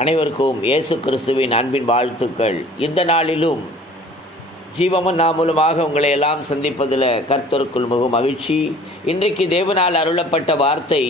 அனைவருக்கும் இயேசு கிறிஸ்துவின் அன்பின் வாழ்த்துக்கள். இந்த நாளிலும் ஜீவமும் நாம் மூலமாக உங்களை எல்லாம் சந்திப்பதில் கர்த்தருக்குள் மிகவும் மகிழ்ச்சி. இன்றைக்கு தேவனால் அருளப்பட்ட வார்த்தை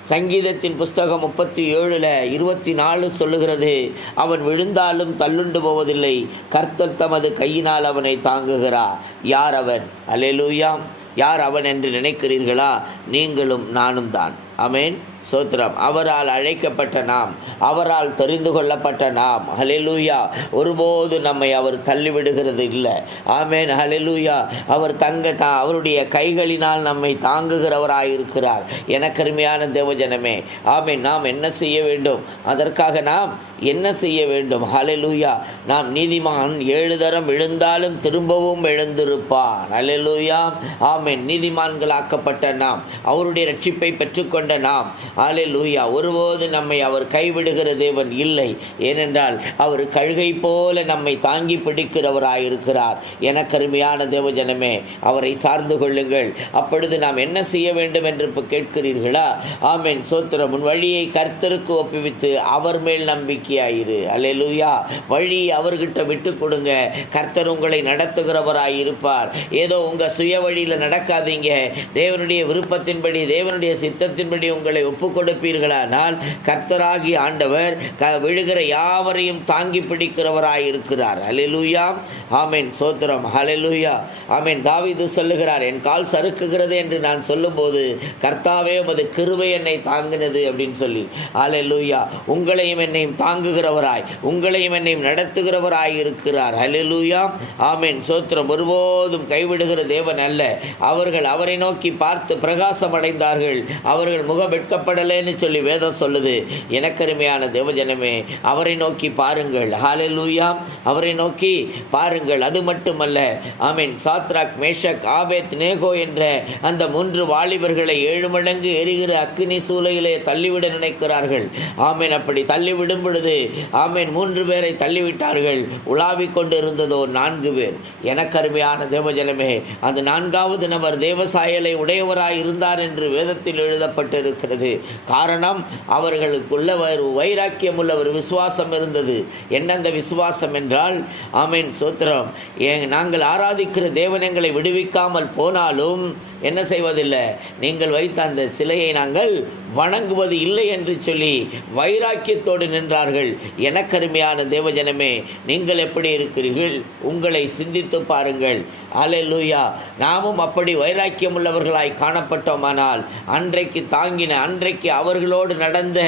சங்கீதத்தின் புஸ்தகம் முப்பத்தி ஏழில் இருபத்தி நாலு சொல்லுகிறது அவன் விழுந்தாலும் தள்ளுண்டு போவதில்லை கர்த்தர் தமது கையினால் அவனை தாங்குகிறார். யார் அவன்? அலேலூயாம் யார் அவன் என்று நினைக்கிறீர்களா? நீங்களும் நானும் தான் அமேன் சோத்திரம். அவரால் அழைக்கப்பட்ட நாம் அவரால் தெரிந்து கொள்ளப்பட்ட நாம் ஹலெலூயா ஒருபோது நம்மை அவர் தள்ளிவிடுகிறது இல்லை. ஆமேன் ஹலெலூயா அவர் தங்க தா அவருடைய கைகளினால் நம்மை தாங்குகிறவராயிருக்கிறார் எனக்கருமையான தேவஜனமே ஆமேன் நாம் என்ன செய்ய வேண்டும்? அதற்காக நாம் என்ன செய்ய வேண்டும்? ஹலெலூயா நாம் நீதிமான் ஏழு தரம் எழுந்தாலும் திரும்பவும் எழுந்திருப்பான். ஹலெலூயா ஆமேன். நீதிமான்களாக்கப்பட்ட நாம் அவருடைய ரட்சிப்பை பெற்றுக்கொண்ட நாம் ஆலே ஒருபோது நம்மை அவர் கைவிடுகிற தேவன் இல்லை. ஏனென்றால் அவர் கழுகை போல நம்மை தாங்கி பிடிக்கிறவராயிருக்கிறார். எனக்கருமையான தேவஜனமே அவரை சார்ந்து கொள்ளுங்கள். அப்பொழுது நாம் என்ன செய்ய வேண்டும் என்று இப்போ கேட்கிறீர்களா? ஆமேன். சோத்திரம் உன் வழியை கர்த்தருக்கு ஒப்புவித்து அவர் மேல் நம்பிக்கையாயிரு. அல்லே லூயா வழி அவர்கிட்ட விட்டு கொடுங்க. கர்த்தர் உங்களை நடத்துகிறவராய் இருப்பார். ஏதோ உங்கள் சுய வழியில் நடக்காதீங்க. தேவனுடைய விருப்பத்தின்படி தேவனுடைய சித்தத்தின்படி உங்களை ஒப்பு கொடுப்பீர்களானால் கர்த்தராகி ஆண்டவர் க விழுகிற யாவரையும் தாங்கி பிடிக்கிறவராய் இருக்கிறார். ஹலெலுயா ஆமேன் சோத்திரம் ஹலெலுயா ஆமேன் தாவிது சொல்லுகிறார் என் கால் சறுக்குகிறது என்று நான் சொல்லும்போது கர்த்தாவே உமது கிருவை என்னை தாங்கினது அப்படின்னு சொல்லி. ஹலெலுயா உங்களையும் என்னையும் தாங்குகிறவராய் உங்களையும் என்னையும் நடத்துகிறவராய் இருக்கிறார். ஹலெலுயா ஆமேன் சோத்திரம். ஒருபோதும் கைவிடுகிற தேவன் அல்ல. அவர்கள் அவரை நோக்கி பார்த்து பிரகாசம் அடைந்தார்கள். அவர்கள் முகம் வெட்கப்படலைன்னு சொல்லி வேதம் சொல்லுது. எனக்கருமையான தேவஜனமே அவரை நோக்கி பாருங்கள். ஹாலெலூயா அவரை நோக்கி பாரு பாருங்கள் அது மட்டுமல்ல ஆமீன். சாத்ராக் மேஷக் ஆபேத் நேகோ என்ற அந்த மூன்று வாலிபர்களை ஏழு மடங்கு எரிகிற அக்னி சூளையிலே தள்ளிவிட நினைக்கிறார்கள். ஆமீன். அப்படி தள்ளிவிடும் பொழுது ஆமீன் மூன்று பேரை தள்ளிவிட்டார்கள். உலாவிக் கொண்டு இருந்ததோ நான்கு பேர். எனக்கருமையான தேவஜனமே அந்த நான்காவது நபர் தேவசாயலை உடையவராய் இருந்தார் என்று வேதத்தில் எழுதப்பட்டிருக்கிறது. காரணம் அவர்களுக்குள்ள வைராக்கியம் உள்ள ஒரு விசுவாசம் இருந்தது. என்ன அந்த விசுவாசம் என்றால் ஆமீன் சோத்ர இருக்கிறோம் நாங்கள் ஆராதிக்கிற தேவன் எங்களை விடுவிக்காமல் போனாலும் என்ன செய்வதில்லை? நீங்கள் வைத்த அந்த சிலையை நாங்கள் வணங்குவது இல்லை என்று சொல்லி வைராக்கியத்தோடு நின்றார்கள். எனக்கருமையான தேவஜனமே நீங்கள் எப்படி இருக்கிறீர்கள்? உங்களை சிந்தித்து பாருங்கள். அலெல்லூயா நாமும் அப்படி வைராக்கியம் உள்ளவர்களாய் காணப்பட்டோமானால் அன்றைக்கு தாங்கின அன்றைக்கு அவர்களோடு நடந்த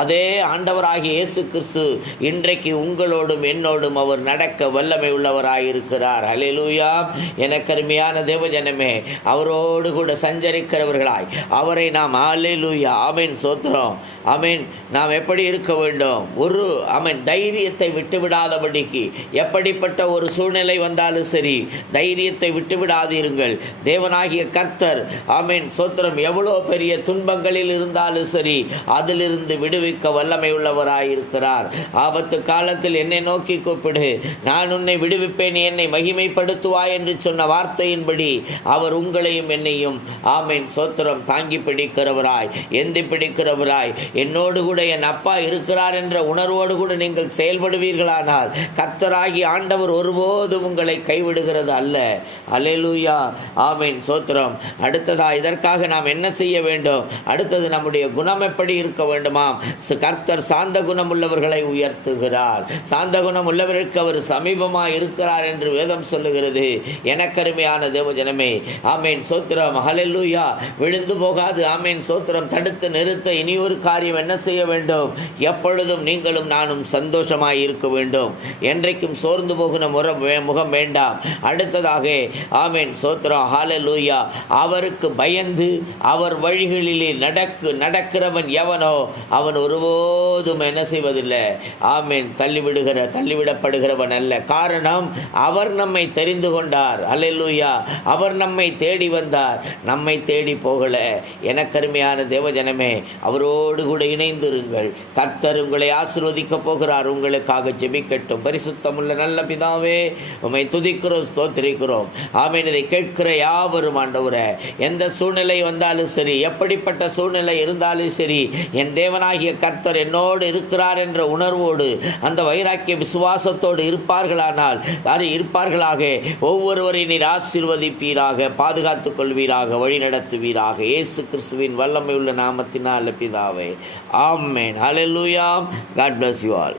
அதே ஆண்டவராகிய இயேசு கிறிஸ்து இன்றைக்கு உங்களோடும் என்னோடும் அவர் நடக்க வல்லமை உள்ளவராயிருக்கிறார். அலெலூயா எனக்கருமையான தேவஜனமே அவரோடு அவரோடு கூட சஞ்சரிக்கிறவர்களாய். அவரை நாம் அலெலூயா அமீன் சோத்திரம். அமீன் நாம் எப்படி இருக்க வேண்டும்? ஒரு அமீன் தைரியத்தை விட்டுவிடாதபடிக்கு. எப்படிப்பட்ட ஒரு சூழ்நிலை வந்தாலும் சரி தைரியத்தை விட்டுவிடாதீருங்கள் தேவனாகிய கர்த்தர் அமீன் சோத்திரம் எவ்வளோ பெரிய துன்பங்களில் இருந்தாலும் சரி அதிலிருந்து விடுவிக்க வல்லமை உள்ளவராயிருக்கிறார் ஆபத்து காலத்தில் என்னை நோக்கி கூப்பிடு. நான் உன்னை விடுவிப்பேன் என்னை மகிமைப்படுத்துவாய் என்று சொன்ன வார்த்தையின்படி அவர் உங்களையும் என்னை என்னையும். ஆமீன் சோத்திரம் தாங்கி பிடிக்கிறவராய் எந்தி பிடிக்கிறவராய். என்னோடு கூட என் அப்பா இருக்கிறார் என்ற உணர்வோடு கூட நீங்கள் செயல்படுவீர்களானால் கர்த்தராகி ஆண்டவர் ஒருபோதும் உங்களை கைவிடுகிறது அல்ல. அலேலூயா ஆமீன் சோத்திரம். அடுத்ததா இதற்காக நாம் என்ன செய்ய வேண்டும்? அடுத்தது நம்முடைய குணம் எப்படி இருக்க வேண்டுமாம்? கர்த்தர் சாந்த குணம் உள்ளவர்களை உயர்த்துகிறார். சாந்த குணம் உள்ளவருக்கு அவர் சமீபமாக இருக்கிறார் என்று வேதம் சொல்லுகிறது. எனக்கருமையான தேவஜனமே. ஆமீன் சோத்திரம். ஹலெல்லூயா விழுந்து போகாது. ஆமீன். சோத்திரம். தடுத்து நிறுத்த இனி ஒரு காரியம் என்ன செய்ய வேண்டும்? எப்பொழுதும் நீங்களும் நானும் சந்தோஷமாக இருக்க வேண்டும். என்றைக்கும் சோர்ந்து போகிற முறம் முகம் வேண்டாம். அடுத்ததாக ஆமேன். சோத்ரம் ஹாலலூயா அவருக்கு பயந்து அவர் வழிகளிலே நடக்கு நடக்கிறவன் எவனோ அவன் ஒருபோதும் என்ன செய்வதில்லை. ஆமேன். தள்ளிவிடுகிற தள்ளிவிடப்படுகிறவன் அல்ல. காரணம் அவர் நம்மை தெரிந்து கொண்டார். அல்லூயா அவர் நம்மை தேடி வந்தார். நம்மை தேடி போகல. எனக்கருமையான தேவஜனமே அவரோடு கூட இணைந்திருங்கள். கர்த்தர் உங்களை ஆசிர்வதிக்கப் போகிறார். உங்களுக்காக ஜெபிக்கட்டும். பரிசுத்தமுள்ள நல்ல பிதாவே உம்மை துதிக்கிறோம் ஸ்தோத்திரிக்கிறோம். ஆமீன். இதை கேட்கிற யாவரும் ஆண்டவரை எந்த சூழ்நிலை வந்தாலும் சரி எப்படிப்பட்ட சூழ்நிலை இருந்தாலும் சரி என் தேவனாகிய கர்த்தர் என்னோடு இருக்கிறார் என்ற உணர்வோடு அந்த வைராக்கிய விசுவாசத்தோடு இருப்பார்களானால் அது இருப்பார்களாக. ஒவ்வொருவரை நீர் ஆசிர்வதிப்பீராக. பாதுகாத்துக் நடத்துவீராக வழி நடத்துவீராக. இயேசு கிறிஸ்துவின் வல்லமை உள்ள நாமத்தினால் பிதாவே. ஆமென். ஹalleluya. God bless you all